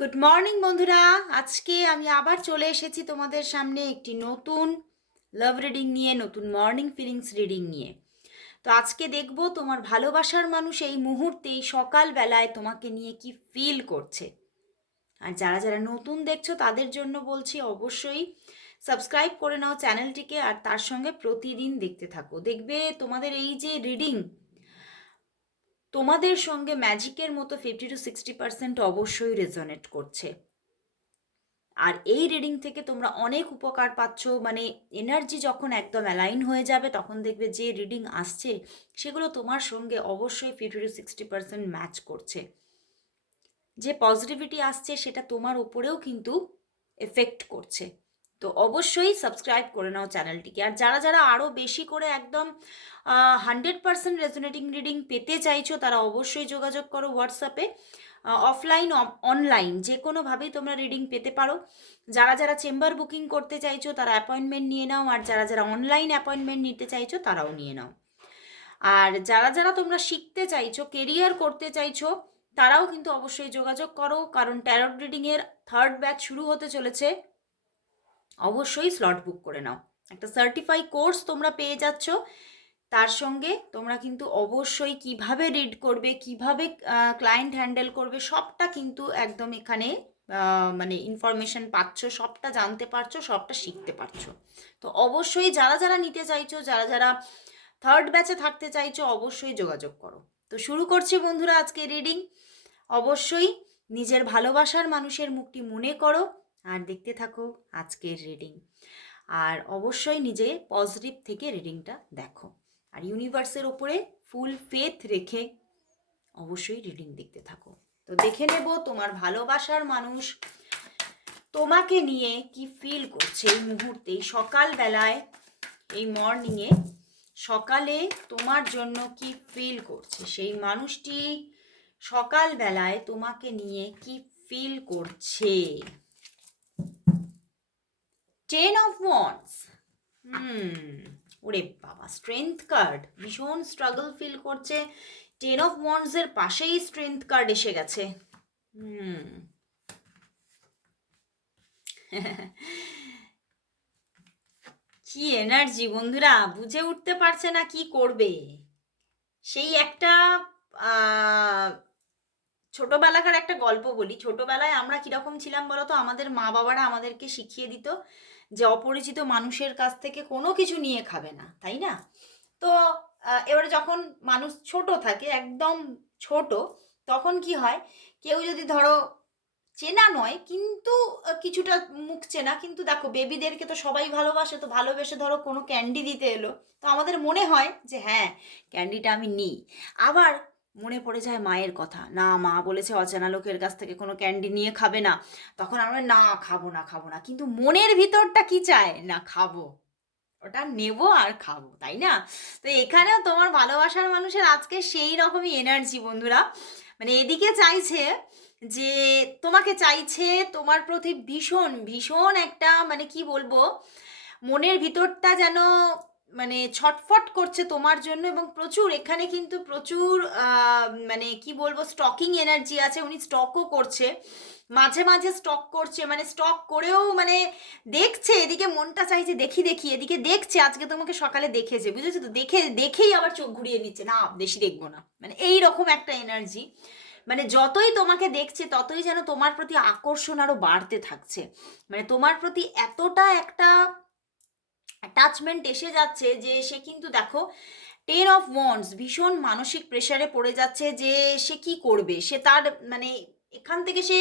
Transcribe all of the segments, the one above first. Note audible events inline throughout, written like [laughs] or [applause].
Good morning বন্ধুরা। আজকে আমি আবার চলে এসেছি তোমাদের সামনে একটি নতুন লাভ রিডিং নিয়ে, নতুন মর্নিং ফিলিংস রিডিং নিয়ে। তো আজকে দেখব তোমার ভালোবাসার মানুষ এই মুহূর্তেই সকালবেলায় তোমাকে নিয়ে কি ফিল করছে। আর যারা যারা নতুন দেখছ, তাদের জন্য বলছি অবশ্যই সাবস্ক্রাইব করে নাও চ্যানেলটিকে, আর তার সঙ্গে প্রতিদিন দেখতে থাকো। দেখবে তোমাদের এই যে রিডিং তোমাদের সঙ্গে ম্যাজিকের মতো ফিফটি টু সিক্সটি পার্সেন্ট অবশ্যই রেজনেট করছে। আর এই রিডিং থেকে তোমরা অনেক উপকার পাচ্ছ মানে এনার্জি যখন একদম অ্যালাইন হয়ে যাবে, তখন দেখবে যে রিডিং আসছে, সেগুলো তোমার সঙ্গে অবশ্যই fifty to sixty percent match করছে। যে পজিটিভিটি আসছে, সেটা তোমার উপরেও কিন্তু এফেক্ট করছে। তো অবশ্যই সাবস্ক্রাইব করে নাও চ্যানেলটিকে আর যারা যারা আরও বেশি করে একদম হান্ড্রেড পার্সেন্ট রেজোনেটিং রিডিং পেতে চাইছো, তারা অবশ্যই যোগাযোগ করো হোয়াটসঅ্যাপে অফলাইন অনলাইন যে কোনোভাবেই তোমরা রিডিং পেতে পারো। যারা যারা চেম্বার বুকিং করতে চাইছো, তারা অ্যাপয়েন্টমেন্ট নিয়ে নাও, আর যারা যারা অনলাইন অ্যাপয়েন্টমেন্ট নিতে চাইছো, তারাও নিয়ে নাও। আর যারা যারা তোমরা শিখতে চাইছো কেরিয়ার করতে চাইছো, তারাও কিন্তু অবশ্যই যোগাযোগ করো, কারণ ট্যারট রিডিংয়ের থার্ড ব্যাচ শুরু হতে চলেছে। অবশ্যই স্লট বুক করে নাও। একটা সার্টিফাই কোর্স তোমরা পেয়ে যাচ্ছ, তার সঙ্গে তোমরা কিন্তু অবশ্যই কীভাবে রিড করবে, কীভাবে ক্লায়েন্ট হ্যান্ডেল করবে, সবটা কিন্তু একদম এখানে মানে ইনফরমেশন পাচ্ছ, সবটা জানতে পারছ, সবটা শিখতে পারছ। তো অবশ্যই যারা যারা নিতে চাইছো, যারা যারা থার্ড ব্যাচে থাকতে চাইছো, অবশ্যই যোগাযোগ করো। তো শুরু করছি বন্ধুরা আজকে রিডিং অবশ্যই নিজের ভালোবাসার মানুষের মুখটি মনে করো। আর দেখতে থাকো আজকের রিডিং আর অবশ্যই নিজে পজিটিভ থেকে রিডিংটা দেখো। আর ইউনিভার্সের ওপরে ফুল ফেথ রেখে অবশ্যই রিডিং দেখতে থাকো। তো দেখে নেব তোমার ভালোবাসার মানুষ তোমাকে নিয়ে কি ফিল করছে এই মুহূর্তে সকালবেলায়, এই মর্নিংয়ে সকালে তোমার জন্য কি ফিল করছে? সেই মানুষটি সকালবেলায় তোমাকে নিয়ে কি ফিল করছে? টেন অফ ওয়ান্স হুম ওরে বাবা স্ট্রেংথ কার্ড ভীষণ স্ট্রাগল ফিল করছে। টেন অফ ওয়ান্সের পাশেই স্ট্রেংথ কার্ড এসে গেছে। হুম [laughs] কি এনার্জি বন্ধুরা, বুঝে উঠতে পারছে না কি করবে। সেই একটা ছোটবেলাকার একটা গল্প বলি। ছোটবেলায় আমরা কীরকম ছিলাম বলতো? আমাদের মা বাবারা আমাদেরকে শিখিয়ে দিত যে অপরিচিত মানুষের কাছ থেকে কোনো কিছু নিয়ে খাবে না, তাই না? তো এবারে যখন মানুষ ছোট থাকে, একদম ছোট, তখন কি হয়? কেউ যদি ধরো চেনা নয়, কিন্তু কিছুটা মুখ চেনা, কিন্তু দেখো বেবিদেরকে তো সবাই ভালোবাসে, তো ভালোবেসে ধরো কোনো ক্যান্ডি দিতে এলো। তো আমাদের মনে হয় যে হ্যাঁ ক্যান্ডিটা আমি নিই। আবার মনে পড়ে যায় মায়ের কথা। না, মা বলেছে অচেনা লোকের কাছ থেকে কোনো ক্যান্ডি নিয়ে খাবে না। তখন আমরা না, খাব না খাব না। কিন্তু মনের ভিতরটা কি চায়? না, খাব। ওটা নেব আর খাব, তাই না? তো এখানেও তোমার ভালোবাসার মানুষের আজকে সেই রকমই এনার্জি বন্ধুরা। মানে এদিকে চাইছে যে, তোমাকে চাইছে তোমার প্রতি ভীষণ ভীষণ একটা মানে কি বলব? মনের ভিতরটা যেন মানে ছটফট করছে তোমার জন্য এবং প্রচুর, এখানে কিন্তু প্রচুর মানে কি বলব স্টকিং এনার্জি আছে, উনি স্টকও করছে, মাঝে মাঝে স্টক করছে মানে স্টক করেও মানে দেখছে, এদিকে মনটা চাইছে দেখি দেখি, এদিকে দেখছে, আজকে তোমাকে সকালে দেখেছে, বুঝেছ তো? দেখে, দেখেই আবার চোখ ঘুরিয়ে নিচ্ছে, না, বেশি দেখব না মানে এই রকম একটা এনার্জি মানে যতই তোমাকে দেখছে, ততই যেন তোমার প্রতি আকর্ষণ আরও বাড়তে থাকছে মানে তোমার প্রতি এতটা একটা অ্যাটাচমেন্ট এসে যাচ্ছে যে সে কিন্তু দেখো টেন অফ ওয়ান্ডস ভীষণ মানসিক প্রেশারে পড়ে যাচ্ছে যে সে কি করবে? সে তার মানে এখান থেকে সে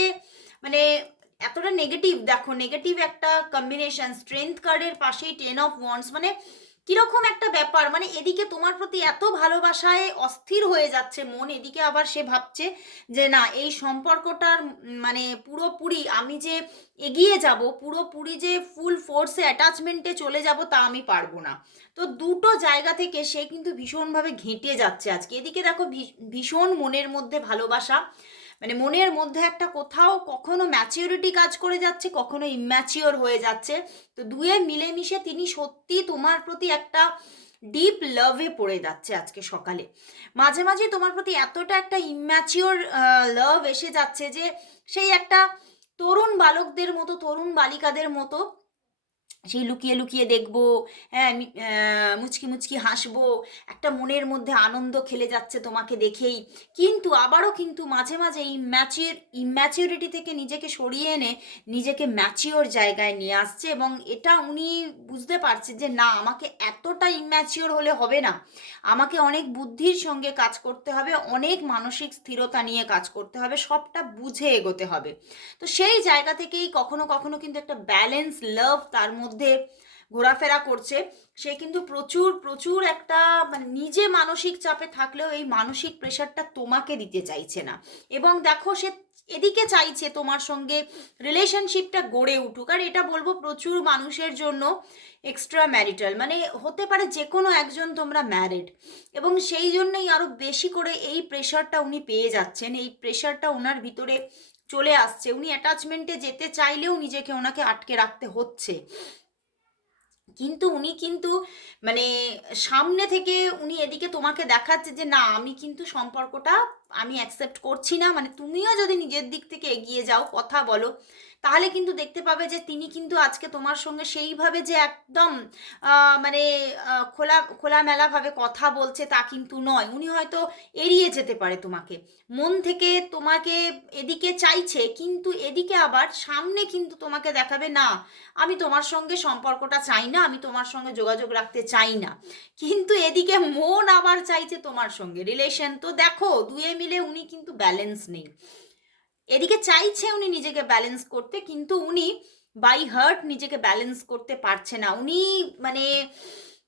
মানে এতটা নেগেটিভ দেখো নেগেটিভ একটা কম্বিনেশন স্ট্রেংথ কার্ডের পাশেই টেন অফ ওয়ান্স মানে কীরকম একটা ব্যাপার? মানে এদিকে তোমার প্রতি এত ভালোবাসায় অস্থির হয়ে যাচ্ছে মন, এদিকে আবার সে ভাবছে যে না, এই সম্পর্কটার মানে পুরোপুরি আমি যে এগিয়ে যাব, পুরোপুরি যে ফুল ফোর্সে অ্যাটাচমেন্টে চলে যাব তা আমি পারব না। তো দুটো জায়গা থেকে সে কিন্তু ভীষণভাবে ঘেঁটে যাচ্ছে আজকে। এদিকে দেখো ভীষণ মনের মধ্যে ভালোবাসা। মানে মনের মধ্যে একটা কোথাও কখনো ম্যাচিওরিটি কাজ করে যাচ্ছে, কখনো ইম্যাচিওর হয়ে যাচ্ছে। তো দুয়ে মিলেমিশে তিনি সত্যি তোমার প্রতি একটা ডিপ লাভে পড়ে যাচ্ছে আজকে সকালে। মাঝে মাঝে তোমার প্রতি এতটা একটা ইম্যাচিওর লাভ এসে যাচ্ছে যে সেই একটা তরুণ বালকদের মতো, তরুণ বালিকাদের মতো সেই লুকিয়ে লুকিয়ে দেখব হ্যাঁ মুচকি মুচকি হাসবো, একটা মনের মধ্যে আনন্দ খেলে যাচ্ছে তোমাকে দেখেই। কিন্তু আবারও কিন্তু মাঝে মাঝে এই ম্যাচিওর ইম্যাচিওরিটি থেকে নিজেকে সরিয়ে এনে নিজেকে ম্যাচিওর জায়গায় নিয়ে আসছে এবং এটা উনি বুঝতে পারছে যে না, আমাকে এতটা ইম্যাচিওর হলে হবে না। আমাকে অনেক বুদ্ধির সঙ্গে কাজ করতে হবে, অনেক মানসিক স্থিরতা নিয়ে কাজ করতে হবে, সবটা বুঝে এগোতে হবে। তো সেই জায়গা থেকেই কখনো কখনো কিন্তু একটা ব্যালেন্স লাভ তার মধ্যে ঘোরাফেরা করছে। সে কিন্তু প্রচুর প্রচুর একটা মানে নিজে মানসিক চাপে থাকলেও এই মানসিক প্রেশারটা তোমাকে দিতে চাইছে না। এবং দেখো সে এদিকে চাইছে তোমার সঙ্গে রিলেশনশিপটা গড়ে উঠুক। আর এটা বলব প্রচুর মানুষের জন্য এক্সট্রা ম্যারিটাল মানে হতে পারে যে কোনো একজন তোমরা ম্যারিড এবং সেই জন্যই আরও বেশি করে এই প্রেশারটা উনি পেয়ে যাচ্ছেন, এই প্রেশারটা ওনার ভিতরে চলে আসছে। উনি অ্যাটাচমেন্টে যেতে চাইলেও নিজেকে ওনাকে আটকে রাখতে হচ্ছে। কিন্তু উনি কিন্তু মানে সামনে থেকে উনি এদিকে তোমাকে দেখাচ্ছে যে, না, আমি কিন্তু সম্পর্কটা আমি অ্যাকসেপ্ট করছি না। মানে তুমিও যদি নিজের দিক থেকে এগিয়ে যাও, কথা বলো তাহলে কিন্তু দেখতে পাবে যে তিনি কিন্তু আজকে তোমার সঙ্গে সেইভাবে যে একদম মানে খোলা, খোলামেলাভাবে কথা বলছে তা কিন্তু নয়। উনি হয়তো এড়িয়ে যেতে পারে তোমাকে। মন থেকে তোমাকে এদিকে চাইছে, কিন্তু এদিকে আবার সামনে কিন্তু তোমাকে দেখাবে, না, আমি তোমার সঙ্গে সম্পর্কটা চাই না, আমি তোমার সঙ্গে যোগাযোগ রাখতে চাই না। কিন্তু এদিকে মন আবার চাইছে তোমার সঙ্গে। রিলেশন তো দেখো, দুয়ে মিলে উনি কিন্তু ব্যালেন্স নেই। এদিকে চাইছে উনি নিজেকে ব্যালেন্স করতে, কিন্তু উনি বাই হার্ট নিজেকে ব্যালেন্স করতে পারছে না। উনি মানে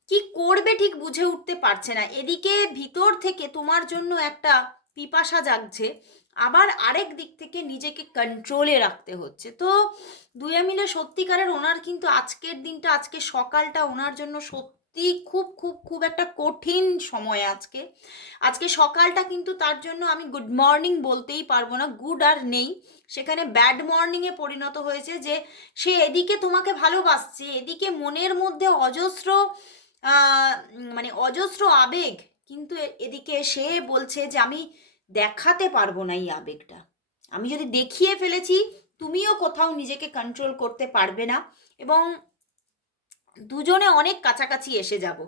কি করবে ঠিক বুঝে উঠতে পারছে না। এদিকে ভিতর থেকে তোমার জন্য একটা পিপাসা জাগছে, আবার আরেক দিক থেকে নিজেকে কন্ট্রোলে রাখতে হচ্ছে। তো দুয়ে মিলে সত্যিকারের ওনার কিন্তু আজকের দিনটা, আজকে সকালটা ওনার জন্য সত্যি খুব খুব খুব একটা কঠিন সময় আজকে। আজকে সকালটা কিন্তু তার জন্য আমি গুড মর্নিং বলতেই পারব না গুড আর নেই। সেখানে ব্যাড মর্নিংয়ে পরিণত হয়েছে যে, সে এদিকে তোমাকে ভালোবাসছে, এদিকে মনের মধ্যে অজস্র মানে অজস্র আবেগ, কিন্তু এদিকে সে বলছে যে, আমি দেখাতে পারব না এই আবেগটা। আমি যদি দেখিয়ে ফেলেছি, তুমিও কোথাও নিজেকে কন্ট্রোল করতে পারবে না। এবং দুজনে অনেক কাছাকাছি এসে যাব।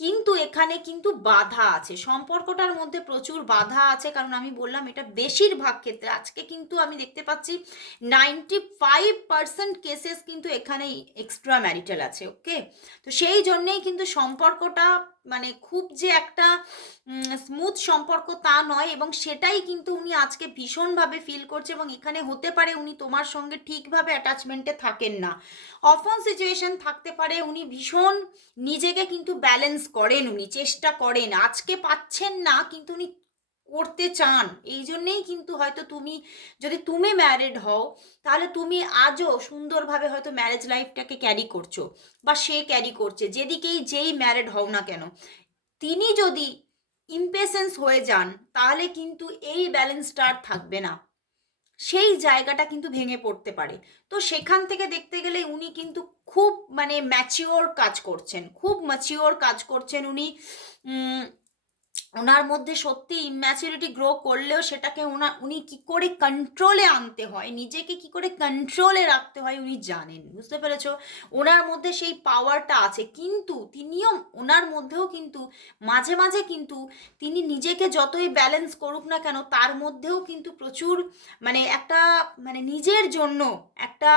কিন্তু এখানে কিন্তু বাধা আছে। সম্পর্কটার মধ্যে প্রচুর বাধা আছে, কারণ আমি বললাম এটা বেশিরভাগ ক্ষেত্রে। আজকে কিন্তু আমি দেখতে পাচ্ছি নাইনটি ফাইভ পার্সেন্ট কেসেস কিন্তু এখানেই এক্সট্রা ম্যারিটাল আছে ওকে তো সেই জন্যেই কিন্তু সম্পর্কটা মানে খুব যে একটা স্মুথ সম্পর্ক তা নয় এবং সেটাই কিন্তু উনি আজকে ভীষণভাবে ফিল করছে এবং এখানে হতে পারে উনি তোমার সঙ্গে ঠিকভাবে অ্যাটাচমেন্টে থাকেন না। অফন সিচুয়েশন থাকতে পারে উনি ভীষণ নিজেকে কিন্তু ব্যালেন্স করেন, উনি চেষ্টা করেন, আজকে পাচ্ছেন না, কিন্তু উনি করতে চান, এই জন্যেই কিন্তু হয়তো তুমি, যদি তুমি ম্যারিড হও, তাহলে তুমি আজও সুন্দরভাবে হয়তো ম্যারেজ লাইফটাকে ক্যারি করছ বা সে ক্যারি করছে, যেদিকেই যেই ম্যারিড হও না কেন। তিনি যদি ইম্পেশেন্স হয়ে যান, তাহলে কিন্তু এই ব্যালেন্সটা আর থাকবে না। সেই জায়গাটা কিন্তু ভেঙে পড়তে পারে। তো সেখান থেকে দেখতে গেলে উনি কিন্তু খুব মানে ম্যাচিওর কাজ করছেন, খুব ম্যাচিওর কাজ করছেন উনি ওনার মধ্যে সত্যি ইম্যাচুরিটি গ্রো করলেও সেটাকে ওনা, উনি কী করে কন্ট্রোলে আনতে হয়, নিজেকে কি করে কন্ট্রোলে রাখতে হয় উনি জানেন, বুঝতে পেরেছ? ওনার মধ্যে সেই পাওয়ারটা আছে, কিন্তু তিনিও, ওনার মধ্যেও কিন্তু, মাঝে মাঝে কিন্তু তিনি নিজেকে যতই ব্যালেন্স করুক না কেন, তার মধ্যেও কিন্তু প্রচুর মানে একটা মানে নিজের জন্য একটা,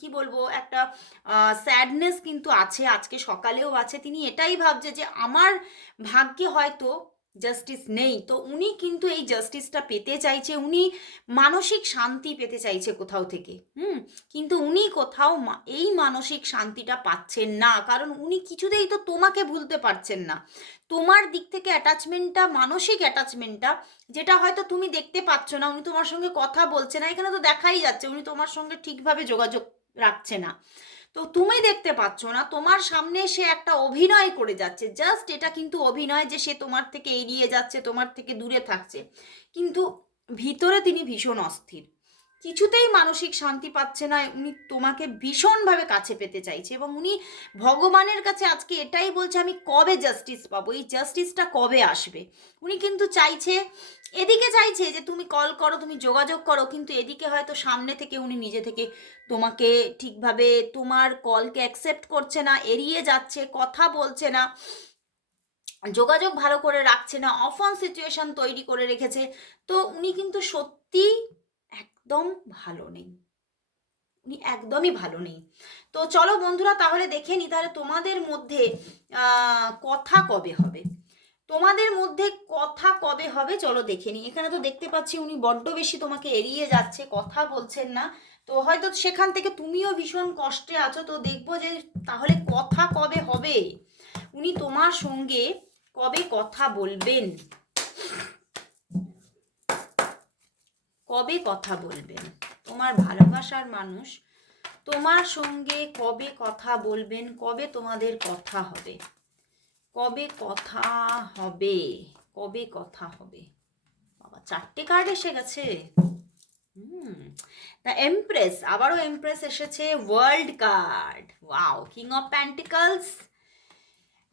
কি বলব, একটা স্যাডনেস কিন্তু আছে, আজকে সকালেও আছে। তিনি এটাই ভাবছে যে আমার ভাগ্যে হয়তো জাস্টিস নেই। তো উনি কিন্তু এই জাস্টিসটা পেতে চাইছে, উনি মানসিক শান্তি পেতে চাইছে কোথাও থেকে। হুম? কিন্তু উনি কোথাও এই মানসিক শান্তিটা পাচ্ছেন না। কারণ উনি কিছুতেই তো তোমাকে ভুলতে পারছেন না। তোমার দিক থেকে অ্যাটাচমেন্টটা মানসিক অ্যাটাচমেন্টটা যেটা হয়তো তুমি দেখতে পাচ্ছ না, উনি তোমার সঙ্গে কথা বলছে না, এখানে তো দেখাই যাচ্ছে, উনি তোমার সঙ্গে ঠিকভাবে যোগাযোগ রাখছে না। তো তুমি দেখতে পাচ্ছ না, তোমার সামনে সে একটা অভিনয় করে যাচ্ছে। জাস্ট এটা কিন্তু অভিনয় যে সে তোমার থেকে এড়িয়ে যাচ্ছে, তোমার থেকে দূরে থাকছে। কিন্তু ভিতরে তিনি ভীষণ অস্থির। কিছুতেই মানসিক শান্তি পাচ্ছে না। উনি তোমাকে ভীষণভাবে কাছে পেতে চাইছে এবং উনি ভগবানের কাছে আজকে এটাই বলছে, আমি কবে জাস্টিস পাবো? এই জাস্টিসটা কবে আসবে? উনি কিন্তু চাইছে, এদিকে চাইছে যে তুমি কল করো, তুমি যোগাযোগ করো, কিন্তু এদিকে হয়তো সামনে থেকে উনি নিজে থেকে তোমাকে ঠিকভাবে তোমার কলকে অ্যাকসেপ্ট করছে না, এড়িয়ে যাচ্ছে, কথা বলছে না, যোগাযোগ ভালো করে রাখছে না, অফন সিচুয়েশন তৈরি করে রেখেছে। তো উনি কিন্তু সত্যি একদম ভালো নেই। উনি একদমই ভালো নেই। তো চলো বন্ধুরা, তাহলে দেখে নি তাহলে তোমাদের মধ্যে কথা কবে হবে? তোমাদের মধ্যে কথা কবে হবে চলো দেখে নি। এখানে তো দেখতে পাচ্ছি উনি বড্ড বেশি তোমাকে এড়িয়ে যাচ্ছে, কথা বলছেন না। তো হয়তো সেখান থেকে তুমিও ভীষণ কষ্টে আছো, তো দেখব যে তাহলে কথা কবে হবে? উনি তোমার সঙ্গে কবে কথা বলবেন? কবে কথা বলবেন? তোমার ভালোবাসার মানুষ তোমার সঙ্গে কবে কথা বলবেন? কবে তোমাদের কথা হবে? কবে কথা হবে? কবে কথা হবে? বাবা, চারটে কার্ড এসে গেছে। হুম দ্য এমপ্রেস আবারও এমপ্রেস এসেছে world card wow king of pentacles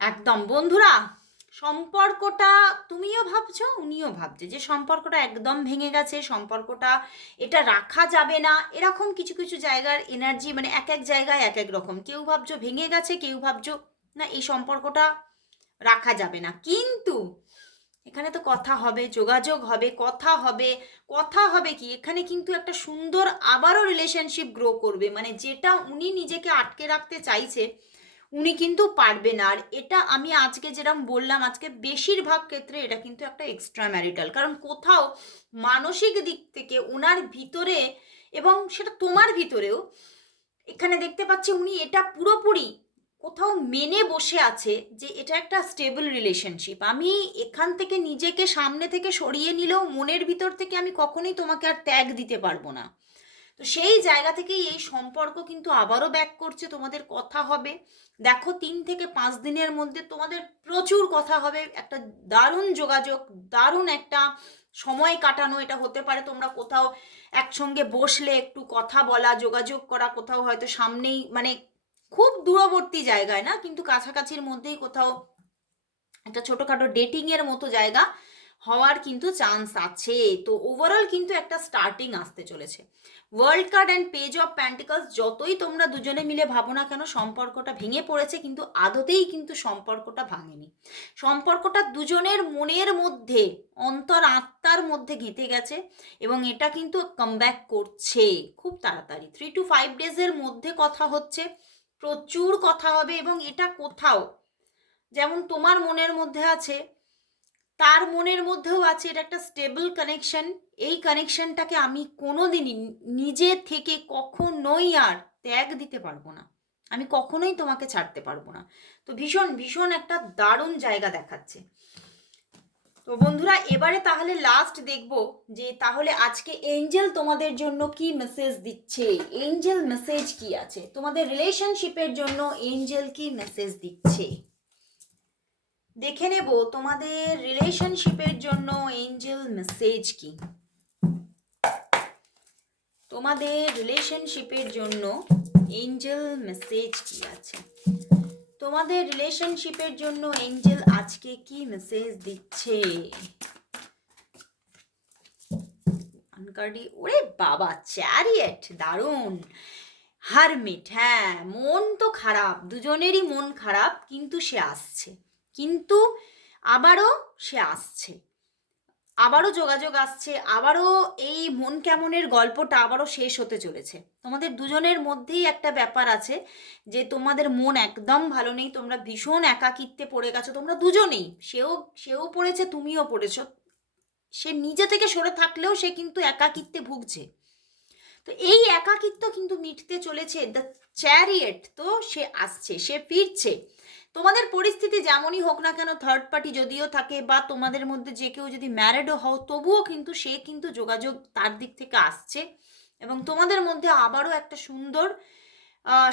একদম, বন্ধুরা সম্পর্কটা তুমিও ভাবছ, উনিও ভাবছে। যে সম্পর্কটা একদম ভেঙে গেছে, সম্পর্কটা এটা রাখা যাবে না, এরকম কিছু কিছু জায়গার এনার্জি মানে এক এক জায়গায় এক এক রকম। কেউ ভাবছ ভেঙে গেছে, কেউ ভাবছ না, এই সম্পর্কটা রাখা যাবে না। কিন্তু এখানে তো কথা হবে, যোগাযোগ হবে, কথা হবে। কথা হবে কি? এখানে কিন্তু একটা সুন্দর আবারও রিলেশনশিপ গ্রো করবে। মানে যেটা উনি নিজেকে আটকে রাখতে চাইছে উনি কিন্তু পারবে না আর এটা আমি আজকে যেরকম বললাম, আজকে বেশিরভাগ ক্ষেত্রে এটা কিন্তু একটা এক্সট্রা ম্যারিটাল কারণ কোথাও মানসিক দিক থেকে ওনার ভিতরে এবং সেটা তোমার ভিতরেও, এখানে দেখতে পাচ্ছি উনি এটা পুরোপুরি কোথাও মেনে বসে আছে যে এটা একটা স্টেবল রিলেশনশিপ আমি এখান থেকে নিজেকে সামনে থেকে সরিয়ে নিলেও মনের ভিতর থেকে আমি কখনোই তোমাকে আর ত্যাগ দিতে পারব না। তো সেই জায়গা থেকেই এই সম্পর্ক কিন্তু আবারও ব্যাক করছে, তোমাদের কথা হবে। দেখো তিন থেকে পাঁচ দিনের মধ্যে তোমাদের প্রচুর কথা হবে, একটা দারুণ যোগাযোগ, দারুণ একটা সময় কাটানো এটা হতে পারে। তোমরা কোথাও একসঙ্গে বসলে, একটু কথা বলা, যোগাযোগ করা কোথাও হয়তো সামনেই মানে খুব দূরবর্তী জায়গায় না, কিন্তু কাছাকাছির মধ্যেই কোথাও একটা ছোটোখাটো ডেটিংয়ের মতো জায়গা। হওয়ার কিন্তু চান্স আছে। তো ওভারঅল কিন্তু একটা স্টার্টিং আসতে চলেছে। World card and page of pentacles যতই তোমরা দুজনে মিলে ভাবো না কেন, সম্পর্কটা ভেঙে পড়েছে কিন্তু আদতেই কিন্তু সম্পর্কটা ভাঙেনি। সম্পর্কটা দুজনের মনের মধ্যে, অন্তর আত্মার মধ্যে গেঁথে গেছে এবং এটা কিন্তু কামব্যাক করছে খুব তাড়াতাড়ি। থ্রি টু ফাইভ ডেজের মধ্যে কথা হচ্ছে, প্রচুর কথা হবে এবং এটা কোথাও, যেমন তোমার মনের মধ্যে আছে তার মনের মধ্যেও আছে, এটা একটা স্টেবল কানেকশন এই কানেকশনটাকে আমি কোনোদিনই নিজে থেকে কখনোই আর ত্যাগ দিতে পারব না। আমি কখনোই তোমাকে ছাড়তে পারব না। তো ভীষণ ভীষণ একটা দারুণ জায়গা দেখাচ্ছে। তো বন্ধুরা, এবারে তাহলে লাস্ট দেখব যে তাহলে আজকে এঞ্জেল তোমাদের জন্য কি মেসেজ দিচ্ছে? এঞ্জেল মেসেজ কি আছে? তোমাদের রিলেশনশিপের জন্য এঞ্জেল কি মেসেজ দিচ্ছে? দেখে নেব তোমাদের রিলেশনশিপের জন্য এঞ্জেল মেসেজ কি। তোমাদের রিলেশনশিপের জন্য এঞ্জেল মেসেজ কি আছে? তোমাদের রিলেশনশিপের জন্য এঞ্জেল আজকে কি মেসেজ দিচ্ছে? আনকার্ডি, ওরে বাবা চ্যারিয়েট দারুণ। হারমিট হ্যাঁ মন তো খারাপ, দুজনেরই মন খারাপ, কিন্তু সে আসছে। কিন্তু আবারও সে আসছে। আবারও যোগাযোগ আসছে, আবারও এই মন কেমনের গল্পটা আবারও শেষ হতে চলেছে। তোমাদের দুজনের মধ্যেই একটা ব্যাপার আছে যে তোমাদের মন একদম ভালো নেই, তোমরা ভীষণ একাকিত্বে পড়ে গেছো, তোমরা দুজনেই, সেও সেও পড়েছে, তুমিও পড়েছো। সে নিজে থেকে সরে থাকলেও সে কিন্তু একাকিত্বে ভুগছে। তো এই একাকিত্ব কিন্তু মিটতে চলেছে, দ্য চ্যারিয়েট, তো সে আসছে, সে ফিরছে। তোমাদের পরিস্থিতি যেমনই হোক না কেন থার্ড পার্টি যদিও থাকে বা তোমাদের মধ্যে যে কেউ যদি ম্যারেডও হও, তবুও কিন্তু সে কিন্তু যোগাযোগ তার দিক থেকে আসছে এবং তোমাদের মধ্যে আবারও একটা সুন্দর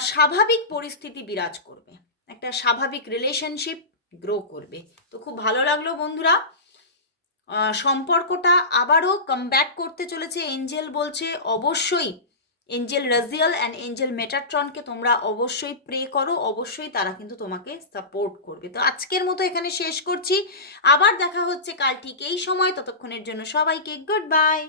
স্বাভাবিক পরিস্থিতি বিরাজ করবে। একটা স্বাভাবিক রিলেশনশিপ গ্রো করবে। তো খুব ভালো লাগল বন্ধুরা। সম্পর্কটা আবারও কামব্যাক করতে চলেছে। এঞ্জেল বলছে, অবশ্যই এঞ্জেল রাজিয়াল অ্যান্ড এঞ্জেল মেটাট্রনকে তোমরা অবশ্যই প্রে করো, অবশ্যই তারা কিন্তু তোমাকে সাপোর্ট করবে। তো আজকের মতো এখানে শেষ করছি। আবার দেখা হচ্ছে কাল ঠিক এই সময়, ততক্ষণের জন্য সবাইকে গুড বাই